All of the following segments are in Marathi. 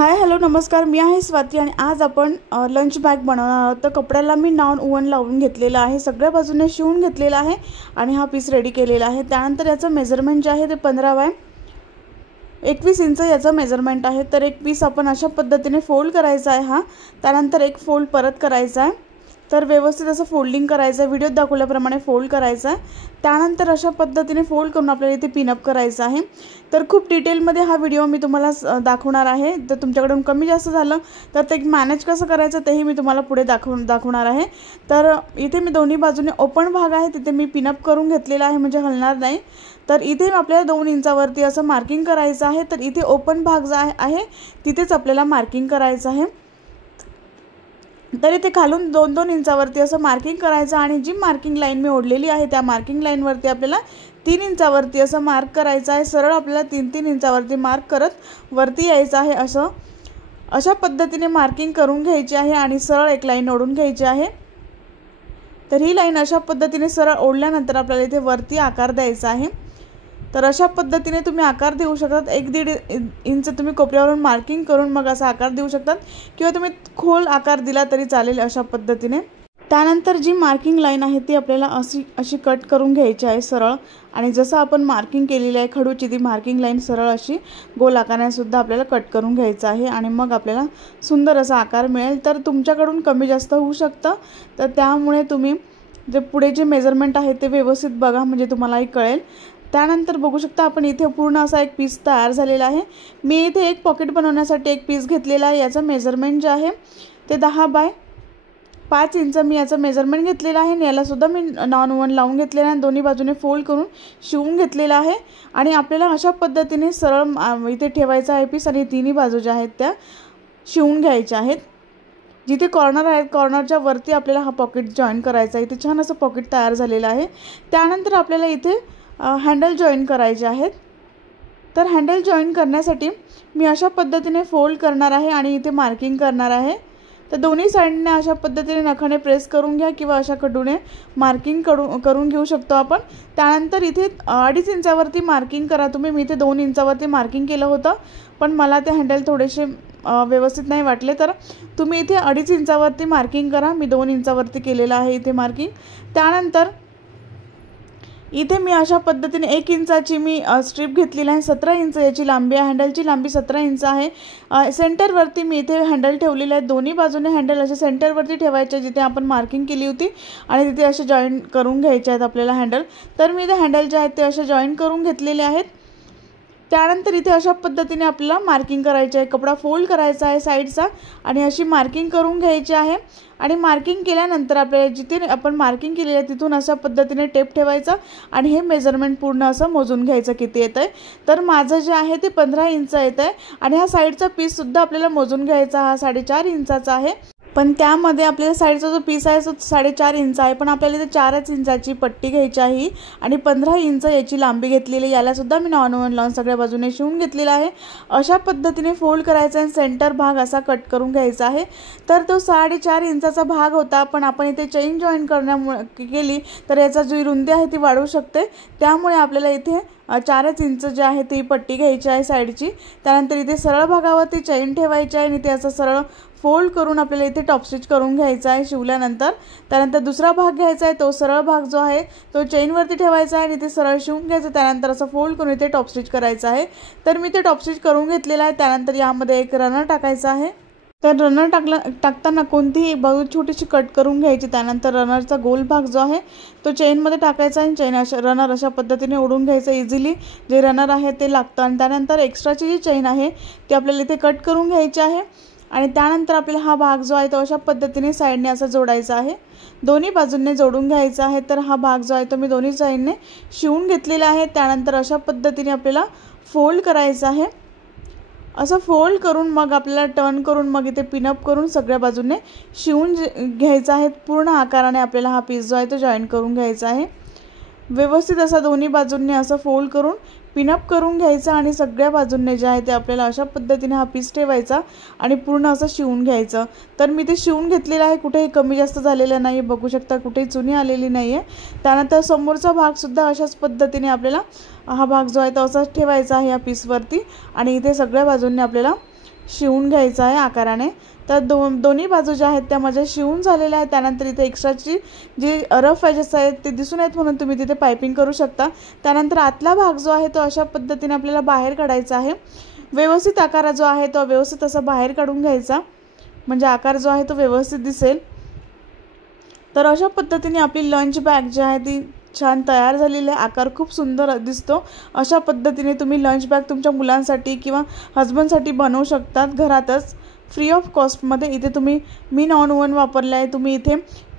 हाय हॅलो नमस्कार, मी आहे स्वाती आणि आज आपण लंच बॅग बनवणार आहोत। तर कपड्याला मी नॉन ओव्हन लावून घेतलेला आहे, सगळ्या बाजूने शिवून घेतलेला आहे आणि हा पीस रेडी केलेला आहे। त्यानंतर याचं मेजरमेंट जे आहे ते 15 बाय 21 इंच याचं मेजरमेंट आहे। तर एक पीस आपण अशा पद्धतीने फोल्ड करायचा आहे हा, त्यानंतर एक फोल्ड परत करायचा आहे। तर व्यवस्थित असं फोल्डिंग करायचं आहे, व्हिडिओत दाखवल्याप्रमाणे फोल्ड करायचं आहे। त्यानंतर अशा पद्धतीने फोल्ड करून आपल्याला इथे पिनअप करायचं आहे। तर खूप डिटेलमध्ये हा व्हिडिओ मी तुम्हाला दाखवणार आहे। तर तुमच्याकडून कमी जास्त झालं तर ते मॅनेज कसं करायचं तेही मी तुम्हाला पुढे दाखवणार आहे। तर इथे मी दोन्ही बाजूने ओपन भाग आहे तिथे मी पिनअप करून घेतलेला आहे, म्हणजे हलणार नाही। तर इथे आपल्याला 2 इंचावरती असं मार्किंग करायचं आहे। तर इथे ओपन भाग जो आहे तिथेच आपल्याला मार्किंग करायचं आहे। तर इथे खालून 2-2 इंचावरती असं मार्किंग करायचं आणि जी मार्किंग लाईन मी ओढलेली आहे त्या मार्किंग लाईनवरती आपल्याला 3 इंचावरती असं मार्क करायचं आहे। सरळ आपल्याला 3-3 इंचावरती मार्क करत वरती यायचं आहे। अशा पद्धतीने मार्किंग करून घ्यायची आहे आणि सरळ एक लाईन ओढून घ्यायची आहे। तर ही लाईन अशा पद्धतीने सरळ ओढल्यानंतर आपल्याला इथे वरती आकार द्यायचा आहे। तर अशा पद्धतीने तुम्ही आकार देऊ शकतात। 1-1.5 इंच तुम्ही कोपऱ्यावरून मार्किंग करून मग असा आकार देऊ शकतात किंवा तुम्ही खोल आकार दिला तरी चालेल अशा पद्धतीने। त्यानंतर जी मार्किंग लाईन आहे ती आपल्याला अशी कट करून घ्यायची आहे सरळ, आणि जसं आपण मार्किंग केलेली आहे खडूची ती मार्किंग लाईन सरळ अशी गोल आकाराने सुद्धा आपल्याला कट करून घ्यायचं आहे आणि मग आपल्याला सुंदर असा आकार मिळेल। तर तुमच्याकडून कमी जास्त होऊ शकतं, तर त्यामुळे तुम्ही जे पुढे जे मेजरमेंट आहे ते व्यवस्थित बघा, म्हणजे तुम्हालाही कळेल। त्यानंतर बघू शकता आपण इथे पूर्ण असा एक पीस तयार झालेला आहे। मी इथे एक पॉकेट बनवण्यासाठी एक पीस घेतलेला आहे। याचं मेजरमेंट जे आहे ते 10 बाय 5 इंच मी याचं मेजरमेंट घेतलेलं आहे आणि याला सुद्धा मी नॉन ओव्हन लावून घेतलेला आहे। दोन्ही बाजूने फोल्ड करून शिवून घेतलेला आहे आणि आपल्याला अशा पद्धतीने सरळ इथे ठेवायचा आहे पीस आणि तिन्ही बाजू ज्या आहेत त्या शिवून घ्यायच्या आहेत। जिथे कॉर्नर आहेत कॉर्नरच्या वरती आपल्याला हा पॉकेट जॉईन करायचा आहे। इथे छान असं पॉकेट तयार झालेलं आहे। त्यानंतर आपल्याला इथे हँडल जॉईन करायचे आहेत। तर हँडल जॉईन करण्यासाठी मी अशा पद्धतीने फोल्ड करणार आहे आणि इथे मार्किंग करणार आहे। तर दोन्ही साईडने अशा पद्धतीने नखाने प्रेस करून घ्या किंवा अशा कडूने मार्किंग करून घेऊ शकतो आपण। त्यानंतर इथे 2.5 इंचावरती मार्किंग करा तुम्ही। मी इथे 2 इंचावरती मार्किंग केलं होतं, पण मला ते हँडल थोडेसे व्यवस्थित नाही वाटले, तर तुम्ही इथे 2.5 इंचावरती मार्किंग करा। मी 2 इंचावरती केलेलं आहे इथे मार्किंग। त्यानंतर इथे मी अशा पद्धतीने 1 इंचाची मी स्ट्रीप घेतलेली आहे। 17 इंच याची लांबी आहे, हँडलची लांबी 17 इंच आहे। सेंटरवरती मी इथे हँडल ठेवलेले आहे। दोन्ही बाजूने हँडल असे सेंटरवरती ठेवायचे जिथे आपण मार्किंग केली होती आणि तिथे असे जॉईन करून घ्यायचे आहेत आपल्याला हँडल। तर मी इथे हँडल जे आहेत ते असे जॉईन करून घेतलेले आहेत। त्यानंतर इथे अशा पद्धतीने आपल्याला मार्किंग करायची आहे, कपडा फोल्ड करायचा आहे साईडचा आणि अशी मार्किंग करून घ्यायची आहे। आणि मार्किंग केल्यानंतर आपल्याला जिथे आपण मार्किंग केलेली आहे तिथून अशा पद्धतीने टेप ठेवायचा आणि हे मेजरमेंट पूर्ण असं मोजून घ्यायचं किती येतं आहे। तर माझं जे आहे ते 15 इंच येतं आहे आणि हा साईडचा पीससुद्धा आपल्याला मोजून घ्यायचा। हा 4.5 इंचाचा आहे, पण त्यामध्ये आपल्याला साईडचा जो पीस आहे तो 4.5 इंच आहे, पण आपल्याला इथे 4 इंचाची पट्टी घ्यायची आहे आणि 15 इंच याची लांबी घेतलेली। याला सुद्धा मी नॉन ओव्हन लावून सगळ्या बाजूने शिवून घेतलेला आहे। अशा पद्धतीने फोल्ड करायचा आणि सेंटर भाग असा कट करून घ्यायचा आहे। तर तो 4.5 इंचाचा भाग होता, पण आपण इथे चेन जॉईन करण्यामुळे केली तर याचा जी रुंदी आहे ती वाढू शकते। त्यामुळे आपल्याला इथे 4 इंच जे आहे ती पट्टी घ्यायची आहे साईडची। त्यानंतर इथे सरळ भागावरती चेन ठेवायची आहे आणि ते असं सरळ फोल्ड करून आपल्याला इथे टॉप स्टिच करून घ्यायचा आहे शिवल्यानंतर। त्यानंतर दुसरा भाग घ्यायचा आहे, तो सरळ भाग जो आहे तो चेनवरती ठेवायचा आहे आणि इथे सरळ शिवून घ्यायचं। त्यानंतर असं फोल्ड करून इथे टॉप स्टिच करायचं आहे। तर मी ते टॉप स्टिच करून घेतलेलं आहे। त्यानंतर यामध्ये एक रनर टाकायचा आहे। तर रनर टाकताना कोणतीही बाजू छोटीशी कट करून घ्यायची। त्यानंतर रनरचा गोल भाग जो आहे तो चेनमध्ये टाकायचा आणि रनर अशा पद्धतीने ओढून घ्यायचं। इझिली जे रनर आहे ते लागतं आणि त्यानंतर एक्स्ट्राची जी चेन आहे ती आपल्याला इथे कट करून घ्यायची आहे आणि त्यानंतर आपल्याला हा भाग जो आहे तो अशा पद्धतीने साईडने असा जोडायचा आहे, दोन्ही बाजूंनी जोडून घ्यायचा आहे। तर हा भाग जो आहे तो मी दोन्ही साईडने शिवून घेतलेला आहे। त्यानंतर अशा पद्धतीने आपल्याला फोल्ड करायचं आहे। असं फोल्ड करून मग आपल्याला टर्न करून मग इथे पिनअप करून सगळ्या बाजूने शिवून घ्यायचं आहे। पूर्ण आकाराने आपल्याला हा पीस जो आहे तो जॉईन करून घ्यायचा आहे। व्यवस्थित असा दोन्ही बाजूंनी असं फोल्ड करून पिनअप करून घ्यायचा आणि सगळ्या बाजूंनी जे आहे ते आपल्याला अशा पद्धतीने हा पीस ठेवायचा आणि पूर्ण असं शिवून घ्यायचं। तर मी ते शिवून घेतलेलं आहे, कुठेही कमी जास्त झालेलं नाही, बघू शकता कुठेही चुनी आलेली नाही आहे। त्यानंतर समोरचा भागसुद्धा अशाच पद्धतीने आपल्याला हा भाग जो आहे तो असाच ठेवायचा आहे या पीसवरती आणि इथे सगळ्या बाजूंनी आपल्याला शिवून घ्यायचं आहे आकाराने। तर दोन्ही बाजू ज्या आहेत त्या माझ्या शिवून झालेल्या आहेत। त्यानंतर इथे एक्स्ट्राची जी रफ एजेस आहेत ते दिसून आहेत म्हणून तुम्ही तिथे पाइपिंग करू शकता। त्यानंतर आतला भाग जो आहे तो अशा पद्धतीने आपल्याला बाहेर काढायचा आहे। व्यवस्थित आकार जो आहे तो व्यवस्थित असा बाहेर काढून घ्यायचा, म्हणजे आकार जो आहे तो व्यवस्थित दिसेल। तर अशा पद्धतीने आपली लंच बॅग जी आहे ती छान तयार झालेली आहे। आकार खूप सुंदर दिसतो। अशा पद्धतीने तुम्ही लंच बॅग तुमच्या मुलांसाठी किंवा हस्बंडसाठी बनवू शकतात घरातच फ्री ऑफ कॉस्टमध्ये। इथे तुम्ही मी नॉन ओव्हन वापरला आहे। तुम्ही इथे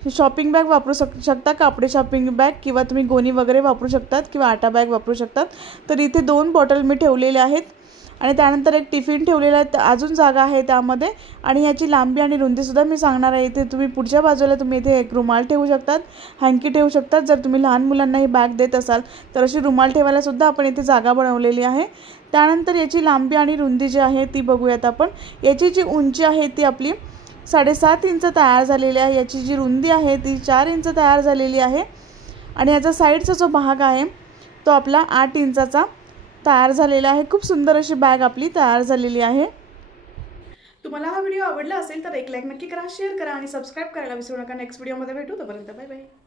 शॉपिंग बॅग वापरू शकता, कापडी शॉपिंग बॅग, किंवा तुम्ही गोणी वगैरे वापरू शकतात किंवा आटा बॅग वापरू शकतात। तर इथे 2 बॉटल मी ठेवलेले आहेत आणि त्यानंतर एक टिफिन ठेवलेला आहे, अजून जागा आहे त्यामध्ये। आणि याची लांबी आणि रुंदीसुद्धा मी सांगणार आहे। इथे तुम्ही पुढच्या बाजूला तुम्ही इथे एक रुमाल ठेवू शकतात, हँकी ठेवू शकतात। जर तुम्ही लहान मुलांना ही बॅग देत असाल तर अशी रुमाल ठेवायला सुद्धा आपण इथे जागा बनवलेली आहे। त्यानंतर याची लांबी आणि रुंदी जी आहे ती बघूयात आपण। याची जी उंची आहे ती आपली 7.5 इंच तयार झालेली आहे। याची जी रुंदी आहे ती 4 इंच तयार झालेली आहे आणि याचा साईडचा जो भाग आहे तो आपला 8 इंचाचा तयार झालेला आहे। खूप सुंदर अशी बॅग आपली तयार झालेली आहे। तुम्हाला हा व्हिडिओ आवडला असेल तर एक लाईक नक्की करा, शेअर करा आणि सबस्क्राइब करायला विसरू नका। नेक्स्ट व्हिडिओमध्ये भेटू, तोपर्यंत बाय बाय।